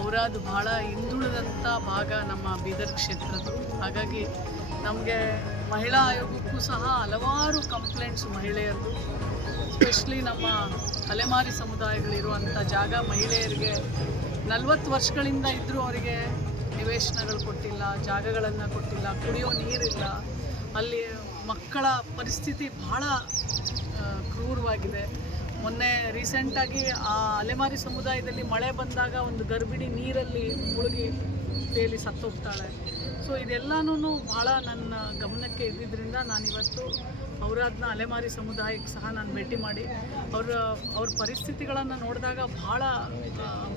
ಔರಾದ್ ಭಾಳ ಹಿಂದುಳಿದಂಥ ಭಾಗ ನಮ್ಮ ಬೀದರ್ ಕ್ಷೇತ್ರದ್ದು. ಹಾಗಾಗಿ ನಮಗೆ ಮಹಿಳಾ ಆಯೋಗಕ್ಕೂ ಸಹ ಹಲವಾರು ಕಂಪ್ಲೇಂಟ್ಸ್ ಮಹಿಳೆಯರದು, ಎಸ್ಪೆಷಲಿ ನಮ್ಮ ಅಲೆಮಾರಿ ಸಮುದಾಯಗಳಿರುವಂಥ ಜಾಗ ಮಹಿಳೆಯರಿಗೆ 40 ವರ್ಷಗಳಿಂದ ಇದ್ದರೂ ಅವರಿಗೆ ನಿವೇಶನಗಳು ಕೊಟ್ಟಿಲ್ಲ, ಜಾಗಗಳನ್ನು ಕೊಟ್ಟಿಲ್ಲ, ಕುಡಿಯೋ ನೀರಿಲ್ಲ. ಅಲ್ಲಿ ಮಕ್ಕಳ ಪರಿಸ್ಥಿತಿ ಭಾಳ ಕ್ರೂರವಾಗಿದೆ. ಮೊನ್ನೆ ರೀಸೆಂಟಾಗಿ ಆ ಅಲೆಮಾರಿ ಸಮುದಾಯದಲ್ಲಿ ಮಳೆ ಬಂದಾಗ ಒಂದು ಗರ್ಭಿಣಿ ನೀರಲ್ಲಿ ಮುಳುಗಿ ತೇಲಿ ಸತ್ತೋಗ್ತಾಳೆ. ಸೊ ಇದೆಲ್ಲನೂ ಭಾಳ ನನ್ನ ಗಮನಕ್ಕೆ ಇದ್ದಿದ್ದರಿಂದ ನಾನಿವತ್ತು ಔರಾದ್ನ ಅಲೆಮಾರಿ ಸಮುದಾಯಕ್ಕೆ ಸಹ ನಾನು ಭೇಟಿ ಮಾಡಿ ಅವ್ರ ಪರಿಸ್ಥಿತಿಗಳನ್ನು ನೋಡಿದಾಗ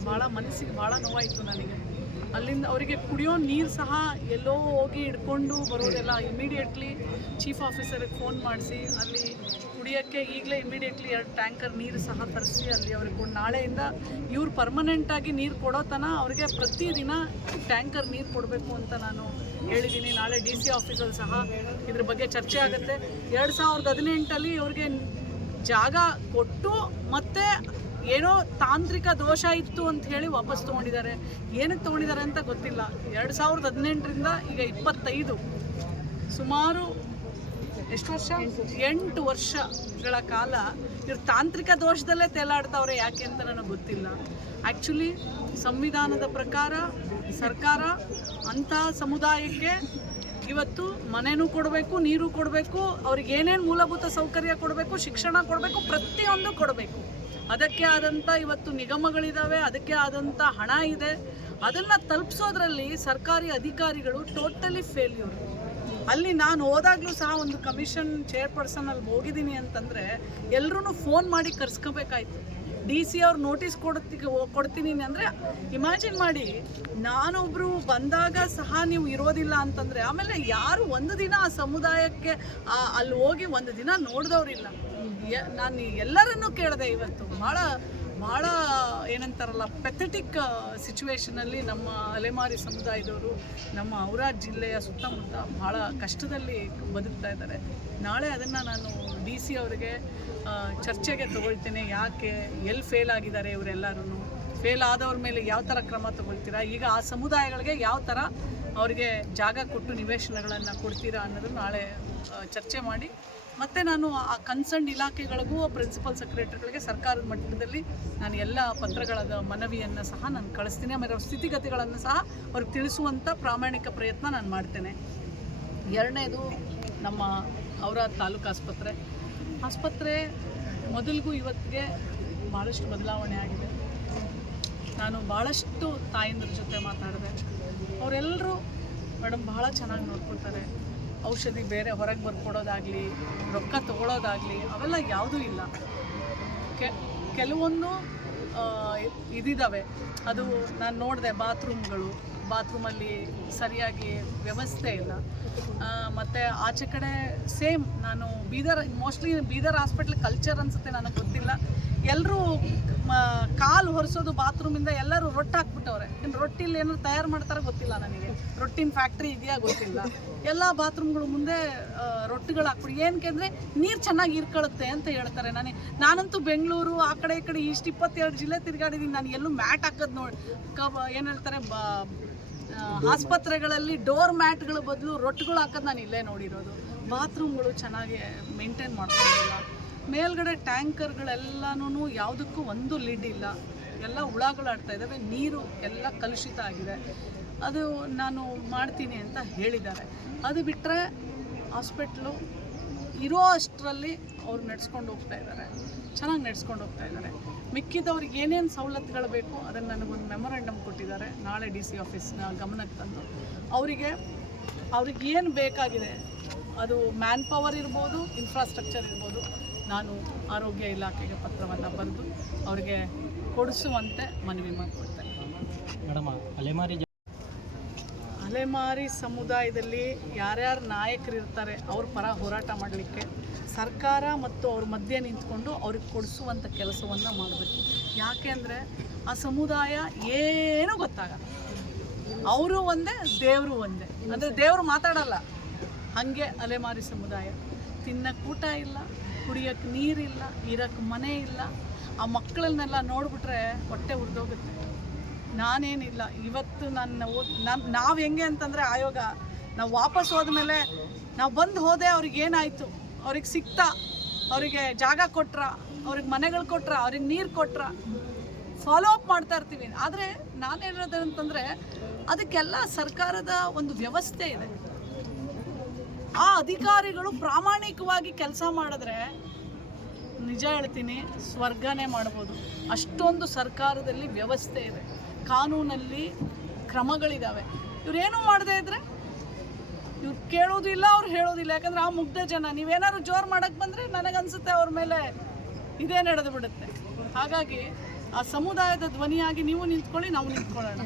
ಭಾಳ ಮನಸ್ಸಿಗೆ ಭಾಳ ನೋವಾಯಿತು ನನಗೆ. ಅಲ್ಲಿಂದ ಅವರಿಗೆ ಕುಡಿಯೋ ನೀರು ಸಹ ಎಲ್ಲೋ ಹೋಗಿ ಹಿಡ್ಕೊಂಡು ಬರೋದೆಲ್ಲ ಇಮಿಡಿಯೇಟ್ಲಿ ಚೀಫ್ ಆಫೀಸರಿಗೆ ಫೋನ್ ಮಾಡಿಸಿ ಅಲ್ಲಿ ಕುಡಿಯೋಕ್ಕೆ ಈಗಲೇ ಇಮಿಡಿಯೇಟ್ಲಿ 2 ಟ್ಯಾಂಕರ್ ನೀರು ಸಹ ತರಿಸಿ ಅಲ್ಲಿ ಅವ್ರಿಗೆ ನಾಳೆಯಿಂದ ಇವ್ರು ಪರ್ಮನೆಂಟಾಗಿ ನೀರು ಕೊಡೋ ತನಕ ಅವ್ರಿಗೆ ಪ್ರತಿದಿನ ಟ್ಯಾಂಕರ್ ನೀರು ಕೊಡಬೇಕು ಅಂತ ನಾನು ಹೇಳಿದ್ದೀನಿ. ನಾಳೆ DC ಆಫೀಸಲ್ಲಿ ಸಹ ಇದ್ರ ಬಗ್ಗೆ ಚರ್ಚೆ ಆಗುತ್ತೆ. 2018 ಅವ್ರಿಗೆ ಜಾಗ ಕೊಟ್ಟು ಮತ್ತೆ ಏನೋ ತಾಂತ್ರಿಕ ದೋಷ ಇತ್ತು ಅಂತ ಹೇಳಿ ವಾಪಸ್ ತೊಗೊಂಡಿದ್ದಾರೆ. ಏನಕ್ಕೆ ತೊಗೊಂಡಿದ್ದಾರೆ ಅಂತ ಗೊತ್ತಿಲ್ಲ. 2018ರಿಂದ ಈಗ 25 ಸುಮಾರು ಎಷ್ಟು ವರ್ಷ 8 ವರ್ಷಗಳ ಕಾಲ ಇವ್ರು ತಾಂತ್ರಿಕ ದೋಷದಲ್ಲೇ ತೇಲಾಡ್ತಾವ್ರೆ. ಯಾಕೆ ಅಂತ ನನಗೆ ಗೊತ್ತಿಲ್ಲ. ಆ್ಯಕ್ಚುಲಿ ಸಂವಿಧಾನದ ಪ್ರಕಾರ ಸರ್ಕಾರ ಅಂಥ ಸಮುದಾಯಕ್ಕೆ ಇವತ್ತು ಮನೆಯೂ ಕೊಡಬೇಕು, ನೀರು ಕೊಡಬೇಕು, ಅವ್ರಿಗೆ ಏನೇನು ಮೂಲಭೂತ ಸೌಕರ್ಯ ಕೊಡಬೇಕು, ಶಿಕ್ಷಣ ಕೊಡಬೇಕು, ಪ್ರತಿಯೊಂದು ಕೊಡಬೇಕು. ಅದಕ್ಕೆ ಆದಂಥ ಇವತ್ತು ನಿಗಮಗಳಿದ್ದಾವೆ, ಅದಕ್ಕೆ ಆದಂಥ ಹಣ ಇದೆ. ಅದನ್ನು ತಲುಪಿಸೋದ್ರಲ್ಲಿ ಸರ್ಕಾರಿ ಅಧಿಕಾರಿಗಳು ಟೋಟಲಿ ಫೇಲ್ಯೂರ್. ಅಲ್ಲಿ ನಾನು ಹೋದಾಗಲೂ ಸಹ ಒಂದು ಕಮಿಷನ್ ಚೇರ್ಪರ್ಸನ್ ಅಲ್ಲಿ ಹೋಗಿದ್ದೀನಿ ಅಂತಂದರೆ ಎಲ್ಲರೂ ಫೋನ್ ಮಾಡಿ ಕರ್ಸ್ಕೋಬೇಕಾಯ್ತು. DC ಅವ್ರು ನೋಟಿಸ್ ಕೊಡ್ತೀನಿ ಅಂದರೆ ಇಮ್ಯಾಜಿನ್ ಮಾಡಿ, ನಾನೊಬ್ಬರು ಬಂದಾಗ ಸಹ ನೀವು ಇರೋದಿಲ್ಲ ಅಂತಂದರೆ ಆಮೇಲೆ ಯಾರು ಒಂದು ದಿನ ಆ ಸಮುದಾಯಕ್ಕೆ ಅಲ್ಲಿ ಹೋಗಿ ಒಂದು ದಿನ ನೋಡಿದವ್ರಿಲ್ಲ. ನಾನು ಎಲ್ಲರನ್ನೂ ಕೇಳಿದೆ. ಇವತ್ತು ಭಾಳ ಏನಂತಾರಲ್ಲ ಪೆಥೆಟಿಕ್ ಸಿಚುವೇಷನಲ್ಲಿ ನಮ್ಮ ಅಲೆಮಾರಿ ಸಮುದಾಯದವರು ನಮ್ಮ ಔರಾದ್ ಜಿಲ್ಲೆಯ ಸುತ್ತಮುತ್ತ ಭಾಳ ಕಷ್ಟದಲ್ಲಿ ಬದುಕ್ತಾ ಇದ್ದಾರೆ. ನಾಳೆ ಅದನ್ನು ನಾನು DC ಅವರಿಗೆ ಚರ್ಚೆಗೆ ತಗೊಳ್ತೇನೆ. ಯಾಕೆ ಎಲ್ಲಿ ಫೇಲ್ ಆಗಿದ್ದಾರೆ ಇವರೆಲ್ಲರೂ, ಫೇಲ್ ಆದವ್ರ ಮೇಲೆ ಯಾವ ಥರ ಕ್ರಮ ತಗೊಳ್ತೀರಾ, ಈಗ ಆ ಸಮುದಾಯಗಳಿಗೆ ಯಾವ ಥರ ಅವರಿಗೆ ಜಾಗ ಕೊಟ್ಟು ನಿವೇಶನಗಳನ್ನು ಕೊಡ್ತೀರಾ ಅನ್ನೋದು ನಾಳೆ ಚರ್ಚೆ ಮಾಡಿ ಮತ್ತು ನಾನು ಆ ಕನ್ಸರ್ನ್ ಇಲಾಖೆಗಳಿಗೂ ಪ್ರಿನ್ಸಿಪಲ್ ಸೆಕ್ರೆಟರಿಗಳಿಗೆ ಸರ್ಕಾರದ ಮಟ್ಟದಲ್ಲಿ ನಾನು ಎಲ್ಲ ಪತ್ರಗಳ ಮನವಿಯನ್ನು ಸಹ ನಾನು ಕಳಿಸ್ತೀನಿ. ಆಮೇಲೆ ಅವ್ರ ಸ್ಥಿತಿಗತಿಗಳನ್ನು ಸಹ ಅವ್ರಿಗೆ ತಿಳಿಸುವಂಥ ಪ್ರಾಮಾಣಿಕ ಪ್ರಯತ್ನ ನಾನು ಮಾಡ್ತೇನೆ. 2ನೇದು ನಮ್ಮ ಔರಾದ್ ತಾಲೂಕು ಆಸ್ಪತ್ರೆ ಮೊದಲಿಗೂ ಇವತ್ತಿಗೆ ಭಾಳಷ್ಟು ಬದಲಾವಣೆ ಆಗಿದೆ. ನಾನು ಭಾಳಷ್ಟು ತಾಯಂದ್ರ ಜೊತೆ ಮಾತಾಡಿದೆ. ಅವರೆಲ್ಲರೂ ಮೇಡಮ್ ಭಾಳ ಚೆನ್ನಾಗಿ ನೋಡ್ಕೊಳ್ತಾರೆ. ಔಷಧಿ ಬೇರೆ ಹೊರಗೆ ಬರ್ಕೊಡೋದಾಗಲಿ, ರೊಕ್ಕ ತೊಗೊಳೋದಾಗಲಿ ಅವೆಲ್ಲ ಯಾವುದೂ ಇಲ್ಲ. ಕೆಲವೊಂದು ಇದಿದ್ದಾವೆ. ಅದು ನಾನು ನೋಡಿದೆ, ಬಾತ್ರೂಮಲ್ಲಿ ಸರಿಯಾಗಿ ವ್ಯವಸ್ಥೆ ಇಲ್ಲ. ಮತ್ತು ಆಚೆ ಕಡೆ ಸೇಮ್ ನಾನು ಮೋಸ್ಟ್ಲಿ ಬೀದರ್ ಹಾಸ್ಪಿಟ್ಲ್ ಕಲ್ಚರ್ ಅನಿಸುತ್ತೆ, ನನಗೆ ಗೊತ್ತಿಲ್ಲ. ಎಲ್ಲರೂ ಕಾಲು ಹೊರಿಸೋದು ಬಾತ್ರೂಮಿಂದ ಎಲ್ಲರೂ ರೊಟ್ಟಿ ಹಾಕ್ಬಿಟ್ಟವ್ರೆ. ಇನ್ನು ರೊಟ್ಟಿಲಿ ಏನಾದ್ರು ತಯಾರು ಮಾಡ್ತಾರೆ ಗೊತ್ತಿಲ್ಲ ನನಗೆ. ರೊಟ್ಟಿನ ಫ್ಯಾಕ್ಟ್ರಿ ಇದೆಯಾ ಗೊತ್ತಿಲ್ಲ. ಎಲ್ಲ ಬಾತ್ರೂಮ್ಗಳು ಮುಂದೆ ರೊಟ್ಟಿಗಳು ಹಾಕ್ಬಿಡಿ. ಏನಕ್ಕೆ ಅಂದರೆ ನೀರು ಚೆನ್ನಾಗಿ ಹೀರ್ಕೊಳ್ಳುತ್ತೆ ಅಂತ ಹೇಳ್ತಾರೆ. ನಾನಂತೂ ಬೆಂಗಳೂರು ಆ ಕಡೆ ಈ ಕಡೆ ಇಷ್ಟು 22 ಜಿಲ್ಲೆ ತಿರುಗಾಡಿದ್ದೀನಿ. ನಾನು ಎಲ್ಲೂ ಮ್ಯಾಟ್ ಹಾಕೋದು ಏನು ಹೇಳ್ತಾರೆ, ಆಸ್ಪತ್ರೆಗಳಲ್ಲಿ ಡೋರ್ ಮ್ಯಾಟ್ಗಳ ಬದಲು ರೊಟ್ಟಿಗಳು ಹಾಕೋದು ನಾನು ಇಲ್ಲೇ ನೋಡಿರೋದು. ಬಾತ್ರೂಮ್ಗಳು ಚೆನ್ನಾಗಿ ಮೇಂಟೈನ್ ಮಾಡ್ಕೊಂಡಿಲ್ಲ. ಮೇಲ್ಗಡೆ ಟ್ಯಾಂಕರ್ಗಳೆಲ್ಲನೂ ಯಾವುದಕ್ಕೂ ಒಂದು ಲಿಡ್ ಇಲ್ಲ. ಎಲ್ಲ ಹುಳಗಳಾಡ್ತಾ ಇದ್ದಾವೆ. ನೀರು ಎಲ್ಲ ಕಲುಷಿತ ಆಗಿದೆ. ಅದು ನಾನು ಮಾಡ್ತೀನಿ ಅಂತ ಹೇಳಿದ್ದಾರೆ. ಅದು ಬಿಟ್ಟರೆ ಹಾಸ್ಪಿಟ್ಲು ಇರೋ ಅಷ್ಟರಲ್ಲಿ ಅವ್ರು ನಡೆಸ್ಕೊಂಡು ಹೋಗ್ತಾ ಇದ್ದಾರೆ, ಚೆನ್ನಾಗಿ ನಡೆಸ್ಕೊಂಡು ಹೋಗ್ತಾ ಇದ್ದಾರೆ. ಮಿಕ್ಕಿದವ್ರಿಗೆ ಏನೇನು ಸವಲತ್ತುಗಳು ಬೇಕು ಅದನ್ನು ನನಗೊಂದು ಮೆಮೊರಂಡಮ್ ಕೊಟ್ಟಿದ್ದಾರೆ. ನಾಳೆ DC ಆಫೀಸ್ನ ಗಮನಕ್ಕೆ ತಂದು ಅವ್ರಿಗೆ ಏನು ಬೇಕಾಗಿದೆ, ಅದು ಮ್ಯಾನ್ ಪವರ್ ಇರ್ಬೋದು, ಇನ್ಫ್ರಾಸ್ಟ್ರಕ್ಚರ್ ಇರ್ಬೋದು, ನಾನು ಆರೋಗ್ಯ ಇಲಾಖೆಗೆ ಪತ್ರವನ್ನು ಬರೆದು ಅವರಿಗೆ ಕೊಡಿಸುವಂತೆ ಮನವಿ ಮಾಡಿಕೊಡ್ತೇನೆ. ಮೇಡಮ್, ಅಲೆಮಾರಿ ಸಮುದಾಯದಲ್ಲಿ ಯಾರ್ಯಾರು ನಾಯಕರು ಇರ್ತಾರೆ ಅವ್ರ ಪರ ಹೋರಾಟ ಮಾಡಲಿಕ್ಕೆ ಸರ್ಕಾರ ಮತ್ತು ಅವ್ರ ಮಧ್ಯೆ ನಿಂತ್ಕೊಂಡು ಅವ್ರಿಗೆ ಕೊಡಿಸುವಂಥ ಕೆಲಸವನ್ನು ಮಾಡಬೇಕು. ಯಾಕೆ ಅಂದರೆ ಆ ಸಮುದಾಯ ಏನೂ ಗೊತ್ತಾಗಲ್ಲ. ಅವರು ಒಂದೇ, ದೇವರು ಒಂದೇ. ಅಂದರೆ ದೇವರು ಮಾತಾಡಲ್ಲ. ಹಾಗೆ ಅಲೆಮಾರಿ ಸಮುದಾಯ ತಿನ್ನಕ್ಕೆ ಊಟ ಇಲ್ಲ, ಕುಡಿಯೋಕ್ಕೆ ನೀರಿಲ್ಲ, ಇರೋಕ್ಕೆ ಮನೆ ಇಲ್ಲ. ಆ ಮಕ್ಕಳನ್ನೆಲ್ಲ ನೋಡಿಬಿಟ್ರೆ ಹೊಟ್ಟೆ ಉರಿದೋಗುತ್ತೆ. ನಾನೇನಿಲ್ಲ, ಇವತ್ತು ನಾವು ಹೆಂಗೆ ಅಂತಂದರೆ ಆಯೋಗ ನಾವು ವಾಪಸ್ ಹೋದ್ಮೇಲೆ ನಾವು ಬಂದು ಹೋದೆ, ಅವ್ರಿಗೆ ಏನಾಯಿತು, ಅವ್ರಿಗೆ ಸಿಕ್ತಾ, ಅವರಿಗೆ ಜಾಗ ಕೊಟ್ರ, ಅವ್ರಿಗೆ ಮನೆಗಳು ಕೊಟ್ರ, ಅವ್ರಿಗೆ ನೀರು ಕೊಟ್ರ, ಫಾಲೋ ಅಪ್ ಮಾಡ್ತಾ ಇರ್ತೀವಿ. ಆದರೆ ನಾನು ಹೇಳೋದು ಅಂತಂದರೆ ಅದಕ್ಕೆಲ್ಲ ಸರ್ಕಾರದ ಒಂದು ವ್ಯವಸ್ಥೆ ಇದೆ. ಆ ಅಧಿಕಾರಿಗಳು ಪ್ರಾಮಾಣಿಕವಾಗಿ ಕೆಲಸ ಮಾಡಿದ್ರೆ ನಿಜ ಹೇಳ್ತೀನಿ ಸ್ವರ್ಗನೇ ಮಾಡ್ಬೋದು. ಅಷ್ಟೊಂದು ಸರ್ಕಾರದಲ್ಲಿ ವ್ಯವಸ್ಥೆ ಇದೆ, ಕಾನೂನಲ್ಲಿ ಕ್ರಮಗಳಿದ್ದಾವೆ. ಇವ್ರೇನೂ ಮಾಡದೇ ಇದ್ದರೆ ಇವ್ರು ಕೇಳೋದಿಲ್ಲ, ಅವ್ರು ಹೇಳೋದಿಲ್ಲ. ಯಾಕಂದರೆ ಆ ಮುಗ್ಧ ಜನ, ನೀವೇನಾದ್ರು ಜೋರು ಮಾಡೋಕ್ಕೆ ಬಂದರೆ ನನಗನ್ಸುತ್ತೆ ಅವ್ರ ಮೇಲೆ ಇದೇ ನಡೆದು ಬಿಡುತ್ತೆ. ಹಾಗಾಗಿ ಆ ಸಮುದಾಯದ ಧ್ವನಿಯಾಗಿ ನೀವು ನಿಂತ್ಕೊಳ್ಳಿ, ನಾವು ನಿಂತ್ಕೊಳ್ಳೋಣ.